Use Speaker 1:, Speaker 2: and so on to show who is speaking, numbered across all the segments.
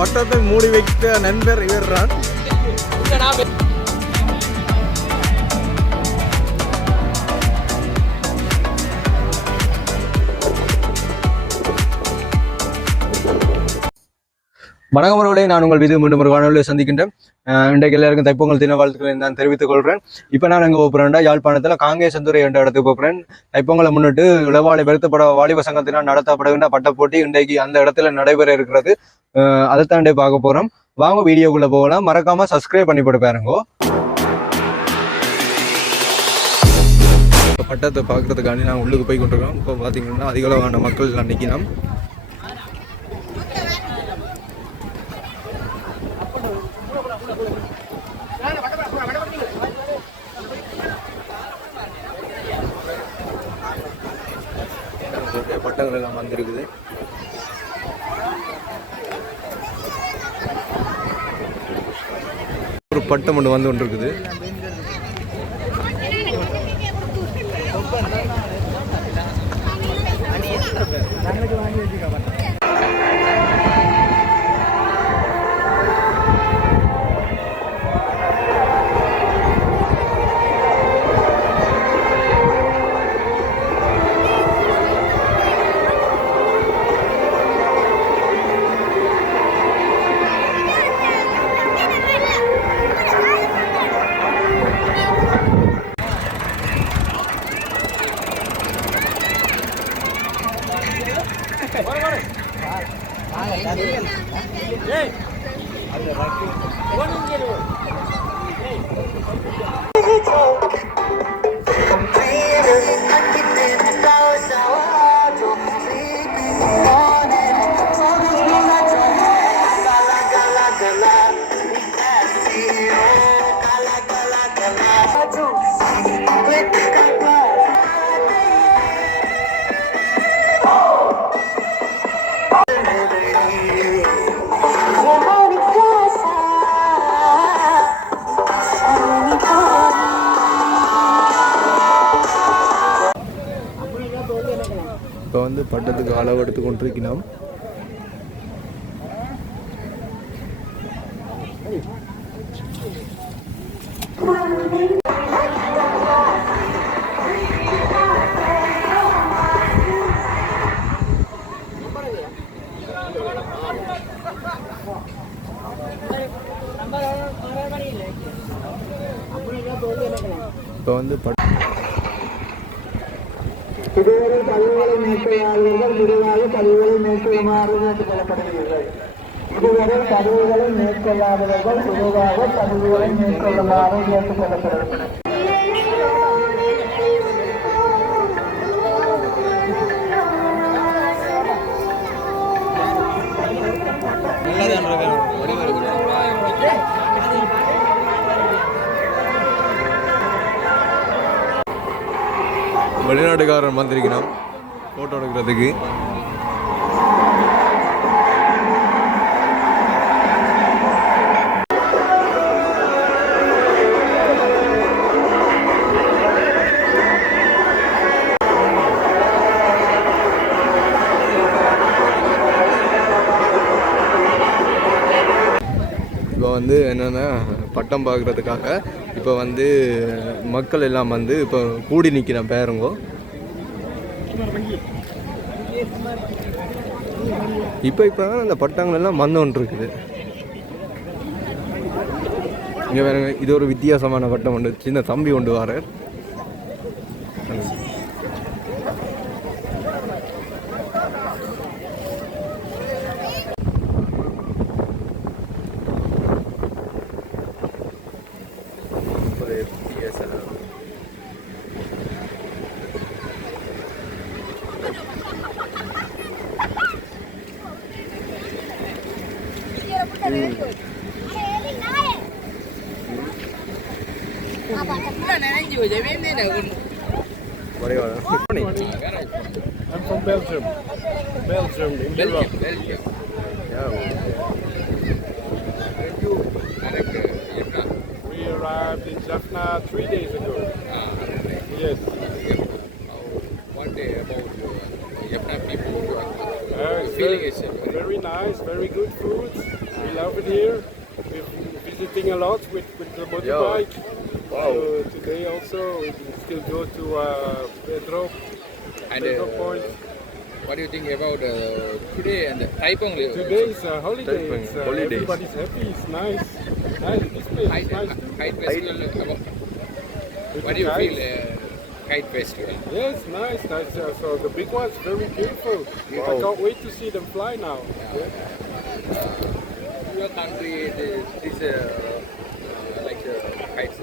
Speaker 1: மழையின் பட்டத்தை மூடி வைத்த நண்பர் இவர்தான் அவர்களே. நான் உங்கள் விது மீண்டும் ஒரு வானொலியை சந்திக்கின்றேன். இன்றைக்கு எல்லாருக்கும் தைப்பொங்கல் தின வாழ்த்துக்களை நான் தெரிவித்துக் கொள்கிறேன். இப்போ நான் எங்கே போகிறேன்டா யாழ்ப்பாணத்தில் காங்கேசந்துறை என்ற இடத்துக்கு போகிறேன் தைப்பொங்கலை முன்னிட்டு இளவாளி வருத்தப்பட வாலிப சங்கத்தினால் நடத்தப்படுகின்ற பட்ட போட்டி இன்றைக்கு அந்த இடத்துல நடைபெற இருக்கிறது. அஹ் அதைத்தான் பார்க்க போகிறோம் வாங்க வீடியோக்குள்ளே போகலாம். மறக்காமல் சப்ஸ்கிரைப் பண்ணி போட்டு பாருங்கோ. இப்போ பட்டத்தை பார்க்கறதுக்காண்டி நான் உள்ளுக்கு போய் கொண்டிருக்கோம் இப்போ பார்த்தீங்கன்னா அதிகளவான மக்கள் எல்லாம் இருக்குது வந்திருக்குது. ஒரு பட்டம் ஒன்று வந்து கொண்டு இருக்குது இப்போ வந்து பட்டத்துக்கு அளவு எடுத்து கொண்டிருக்கிறோம். இப்போ வந்து
Speaker 2: இதுவரை பதிவுகளை மேற்கொள்ளாதவர்கள் விரைவாக பதிவுகளை மேற்கொள்ளுமாறு கேட்டுக்கொள்ளப்படுகிறீர்கள் இதுவரை பதிவுகளை மேற்கொள்ளாதவர்கள் விரைவாக பதிவுகளை மேற்கொள்ளுமாறு கேட்டுக்கொள்ளப்படுகிறது
Speaker 1: வெளிநாட்டுக்காரன் வந்திருக்கிறான். ஃபோட்டோ எடுக்கிறதுக்கு. இப்போ வந்து என்னென்னா பட்டம் பார்க்குறதுக்காக இப்போ வந்து மக்கள் எல்லாம் வந்து இப்போ கூடி நிற்கிற பேருங்கோ. இப்போ இப்போ அந்த பட்டங்கள் எல்லாம் வந்து ஒன்று இருக்குது இங்கே வேற இது ஒரு வித்தியாசமான பட்டம் ஒன்று சின்ன தம்பி ஒன்று வரார். What do you? Morning.
Speaker 3: I'm from Belgium. Belgium, Belgium. Belgium. Yeah. We arrived in Jaffna three days ago. Yes.
Speaker 4: Feeling is
Speaker 3: Very nice, very good food. We love it here. We're visiting a lot with, with the motorbike.
Speaker 4: Wow.
Speaker 3: So today also we can still go to uh, Pedro,
Speaker 4: and
Speaker 3: Pedro
Speaker 4: uh,
Speaker 3: Point.
Speaker 4: what do you think about uh, today and Taipong?
Speaker 3: Today is a holiday. It's, uh,
Speaker 1: holidays.
Speaker 3: Everybody's happy. It's nice. Nice. This place is nice too.
Speaker 4: kite festival. about- What do you feel? Uh, kite festival.
Speaker 3: Yes, nice. Nice. Uh, so the big one's very beautiful. I can't wait to see them fly now.
Speaker 4: Your country is uh, uh, like uh, kites.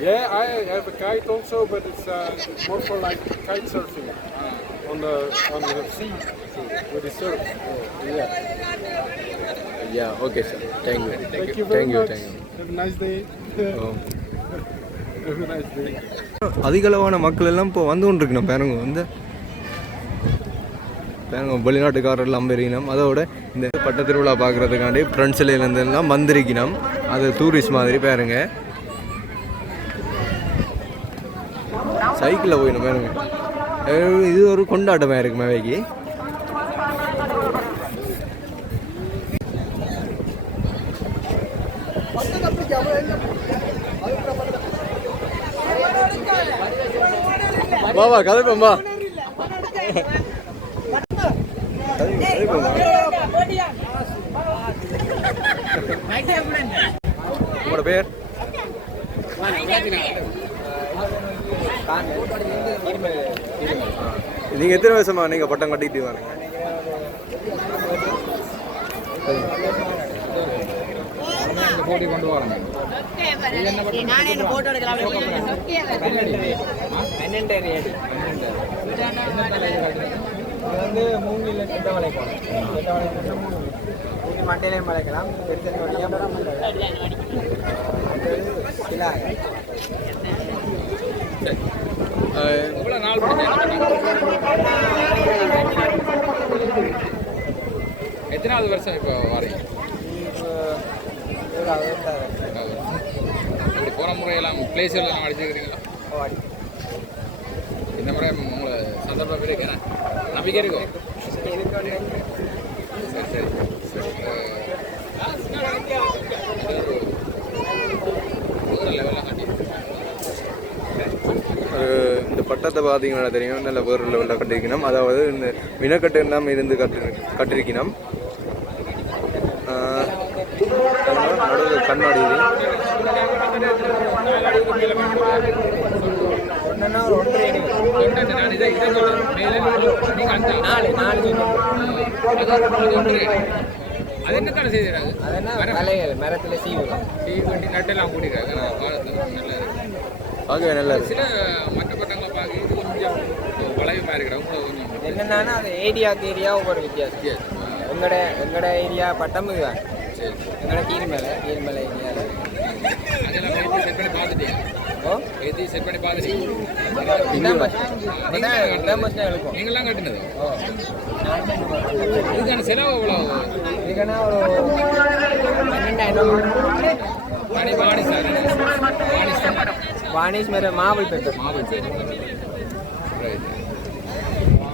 Speaker 3: Yeah, I have a kite also, but it's uh, more for like kite surfing on the on the sea with the surf. Yeah.
Speaker 1: Yeah, okay, sir. Thank you.
Speaker 3: Thank you very
Speaker 1: Thank you,
Speaker 3: much.
Speaker 1: thank you.
Speaker 3: Have a nice day. have a nice day.
Speaker 1: அதிகளவான மக்கள் எல்லாம் இப்போ வந்து கொண்டிருக்கணும். பேருங்க வந்து. பேருங்க வெளிநாட்டுக்காரர் எல்லாம் அதோட இந்த பட்ட திருவிழா பார்க்குறதுக்காண்டி ஃப்ரெண்ட்ஸ்லேருந்து எல்லாம் வந்திருக்கணும். அது டூரிஸ்ட் மாதிரி பேருங்க. சைக்கிளில் போயிடணும் பேருங்க. இது ஒரு கொண்டாட்டமாக இருக்கு மேவைக்கு வாவா கதைப்போம்பா உங்களோட பேர்? நீங்க எத்தனை வருஷமா நீங்க பட்டம் கட்டிட்டு வாங்க
Speaker 4: போட்டி கொண்டு
Speaker 5: நான் என்ன போட்டோ எடுக்கலாம்
Speaker 6: வந்து வளைக்கலாம் கெட்ட வளைக்கலாம் மூங்கி மட்டையிலையும் வளைக்கலாம் பெருசன்
Speaker 4: எவ்வளோ நாள்? எத்தனாவது வருஷம் இப்போ வரீங்க இப்படி போகிற முறையெல்லாம் பிளேஸ்லாம் அடிச்சுக்கிறீங்களா இந்த முறை உங்களை சந்தர்ப்பம் இருக்கு நம்பிக்கை இருக்கும் சரி சரி சரி ஒரு லெவலில் கட்டி
Speaker 1: அஹ் இந்த பட்டத்தை பார்த்தீங்கன்னா தெரியும். நல்ல வேறு லெவலில் கட்டிருக்கணும் அதாவது இந்த வினக்கட்டு எல்லாம் இருந்து கட்டு கட்டிருக்கணும் அஹ் நடுவில் கண்ணாடி இது.
Speaker 6: ஒன்றுன்னா ஒரு ஒன்றரை அடி
Speaker 4: தொண்ணூத்தி நாலு இதை இதை சொல்லுங்க. மேலே நீங்க அந்த
Speaker 6: நாலு நாலு
Speaker 4: அது அது ஒன்று. அது என்ன கடை செய்கிறாங்க
Speaker 6: அதெல்லாம் வலைகள் மரத்தில் சீவுலாம்
Speaker 4: டீ வண்டி நட்டெல்லாம் கூட்டிடுறாங்க காலத்தில் நல்ல சில மற்ற பட்டங்களை பார்க்க இது கொஞ்சம் வளைவு மாதிரி இருக்கிறாங்க கொஞ்சம்
Speaker 6: என்னென்னா அது ஏரியாவுக்கு ஏரியா ஒவ்வொரு வித்தியாசம். எங்களோட எங்களோட ஏரியா பட்டம் இதுதான் எங்களோட கீழ்மலை கீழ்மலை ஏரியாவில்
Speaker 4: அதெல்லாம் செட் பண்ணி பார்த்துட்டீங்க
Speaker 6: ஓ?
Speaker 4: ஏற்றி செட் பண்ணி பார்த்துட்டீங்க நீங்களாம் கட்டினது?
Speaker 6: ஓ.
Speaker 4: இதுக்கான செலவு எவ்வளோ
Speaker 6: இதுக்குன்னா ஒரு பன்னெண்டாயிரம்.
Speaker 4: மணி வாணி சார் வாணி சார்
Speaker 6: வாணிஷ் மேலே மாவல் பேப்பர்
Speaker 4: மாவல் ரைட் சரி
Speaker 1: சரி அண்ணா
Speaker 4: வாழ்த்துங்களா
Speaker 1: வாழ்த்துங்களா
Speaker 4: பட்டம் போட்டு வெற்றி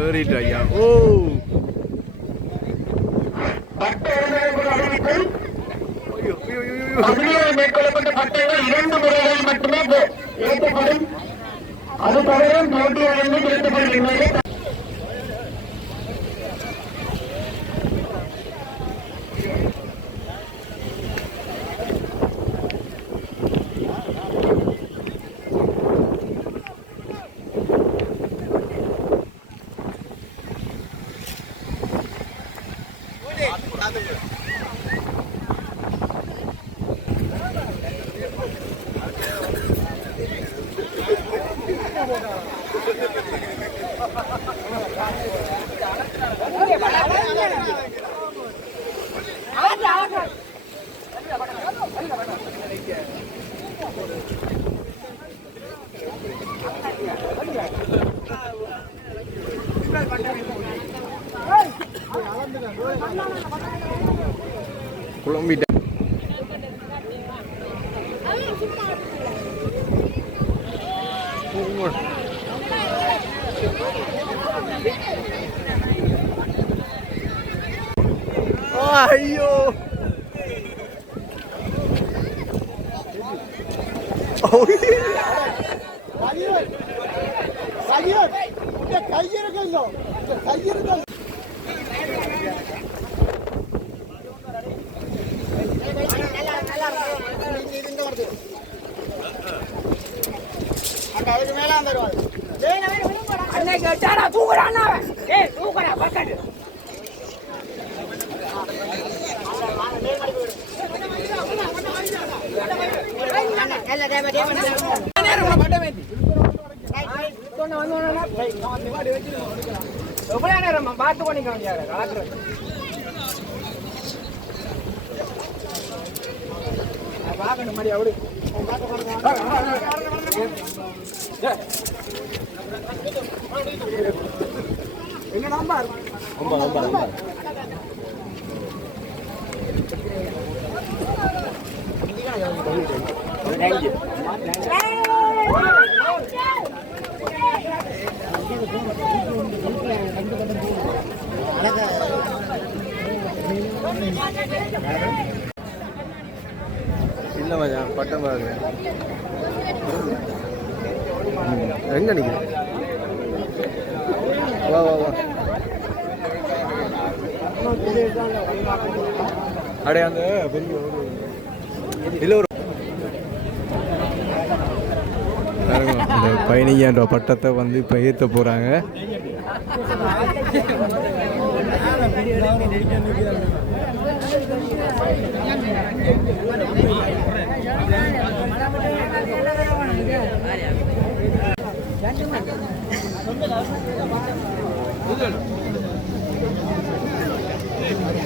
Speaker 1: ஏறிட்டு ஐயா ஓ
Speaker 2: மேற்கொள்ளப்பட்ட பட்டங்கள் இரண்டு முறைகளில் மட்டுமே அது தவிர போட்டியிலிருந்து
Speaker 6: Yeah. Kulong bidan. Oh, Ayo. எவ்வளவு நேரம் பார்த்து பண்ணிக்க வேண்டிய கலக்குறது பார்க்கணும் மாதிரி அவரு
Speaker 1: இல்லை மஜா பட்டம் பாருங்க எங்க நிற்கிறேன் வா வா வா. அடே அந்த பெரிய ஒரு ஒரு பாருங்க, இந்த ரூபாய் பட்டத்தை வந்து இப்போ ஏற்ற போகிறாங்க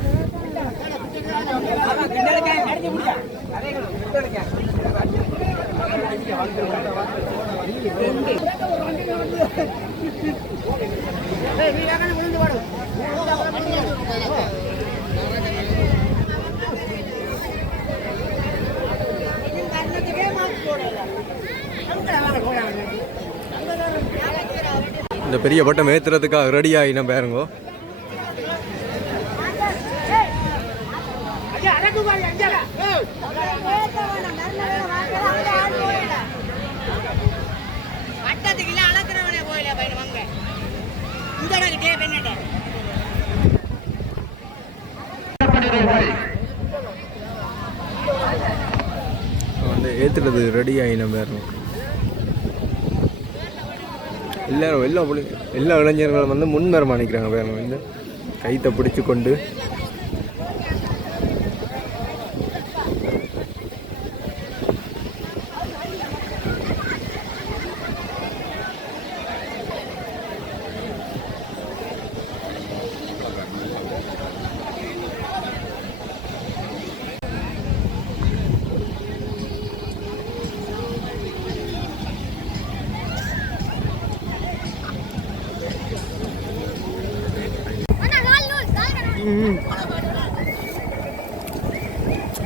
Speaker 1: இந்த பெரிய பட்டம் ஏற்றுறதுக்காக ரெடி நம்ம பாருங்கோ
Speaker 6: வட்டத்துக்கு இல்ல அளக்குறவனே போயில பையன் வாங்க இந்த கிட்டே பெண்ணட்ட
Speaker 1: வந்து ஏற்றுறது ரெடி ஆகி நம்ம எல்லாரும் எல்லா எல்லா இளைஞர்களும் வந்து முன்மரமாக நிற்கிறாங்க வந்து கைத்தை பிடிச்சு கொண்டு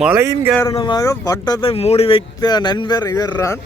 Speaker 1: மழையின் காரணமாக பட்டத்தை மூடி வைத்த நண்பர் இவர்தான்